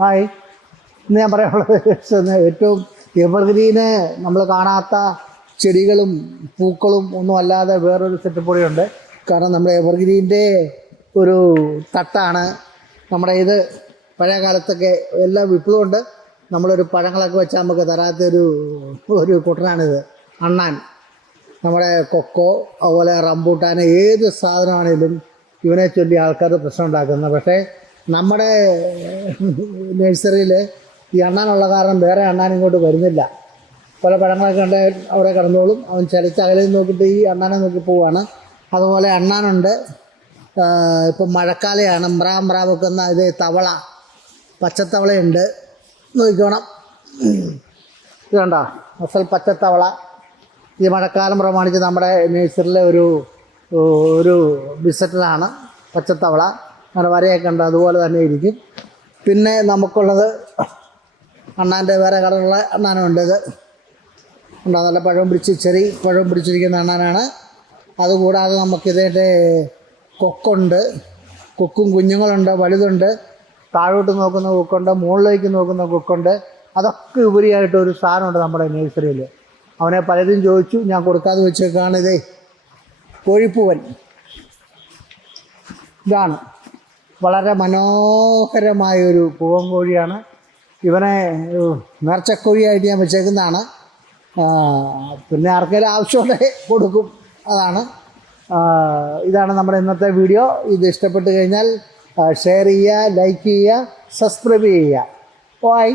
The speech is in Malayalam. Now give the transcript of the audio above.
ഹായ്. ഇന്ന് ഞാൻ പറയാനുള്ളത് ഏറ്റവും എവർഗ്രീന് നമ്മൾ കാണാത്ത ചെടികളും പൂക്കളും ഒന്നും അല്ലാതെ വേറൊരു സെറ്റപ്പ് കൂടിയുണ്ട്. കാരണം നമ്മുടെ എവർഗ്രീൻ്റെ ഒരു തട്ടാണ് നമ്മുടെ ഇത്. പഴയ കാലത്തൊക്കെ എല്ലാ വിപ്ലവമുണ്ട്. നമ്മളൊരു പഴങ്ങളൊക്കെ വെച്ചാൽ നമുക്ക് തരാത്തൊരു കുട്ടനാണിത്, അണ്ണാൻ. നമ്മുടെ കൊക്കോ, അതുപോലെ റംബൂട്ടാൻ, ഏത് സാധനമാണേലും ഇവനെ ചൊല്ലി ആൾക്കാർ പ്രശ്നം ഉണ്ടാക്കുന്നത്. പക്ഷേ നമ്മുടെ നഴ്സറിയിൽ ഈ അണ്ണാനുള്ള കാരണം വേറെ അണ്ണാൻ ഇങ്ങോട്ട് വരുന്നില്ല. പല പഴങ്ങളൊക്കെ ഉണ്ട്, അവിടെ കിടന്നോളും. അവൻ ചലിച്ച് അകലിൽ നോക്കിയിട്ട് ഈ അണ്ണാനെ നോക്കി പോവാണ്. അതുപോലെ അണ്ണാനുണ്ട്. ഇപ്പം മഴക്കാലമാണ്. മ്രാ വെക്കുന്ന ഇത് തവള, പച്ചത്തവളയുണ്ട്. നോക്കിക്കോണം, ഇത് കണ്ടോ, അസൽ പച്ചത്തവള. ഈ മഴക്കാലം പ്രമാണിച്ച് നമ്മുടെ നേഴ്സറിയിലെ ഒരു ബിസറ്റിലാണ് പച്ചത്തവള. അങ്ങനെ വരയൊക്കെ ഉണ്ട്, അതുപോലെ തന്നെ ഇരിക്കും. പിന്നെ നമുക്കുള്ളത് അണ്ണാൻ്റെ വേറെ കളറുള്ള അണ്ണാനുണ്ട്. ഇത് ഉണ്ടോ, നല്ല ചെറിയ പഴം പിടിച്ചിരിക്കുന്ന അണ്ണാനാണ്. അതുകൂടാതെ നമുക്കിതിൻ്റെ കൊക്കുണ്ട്. കൊക്കും കുഞ്ഞുങ്ങളുണ്ട്, വലുതുണ്ട്. താഴോട്ട് നോക്കുന്ന കൊക്കുണ്ട്, മുകളിലേക്ക് നോക്കുന്ന കൊക്കുണ്ട്. അതൊക്കെ ഉപരിയായിട്ടൊരു സാധനമുണ്ട് നമ്മുടെ നേഴ്സറിയിൽ. അവനെ പലരും ചോദിച്ചു, ഞാൻ കൊടുക്കാതെ വെച്ചേക്കാണ്. ഇതേ കോഴിപ്പൂവൻ. ഇതാണ് വളരെ മനോഹരമായൊരു പൂവൻ കോഴിയാണ്. ഇവനെ നേർച്ചക്കോഴിയായിട്ട് ഞാൻ വെച്ചേക്കുന്നതാണ്. പിന്നെ ആർക്കെങ്കിലും ആവശ്യമുണ്ടെങ്കിൽ കൊടുക്കും, അതാണ്. ഇതാണ് നമ്മുടെ ഇന്നത്തെ വീഡിയോ. ഇത് ഇഷ്ടപ്പെട്ട് കഴിഞ്ഞാൽ ഷെയർ ചെയ്യുക, ലൈക്ക് ചെയ്യുക, സബ്സ്ക്രൈബ് ചെയ്യുക. ബൈ.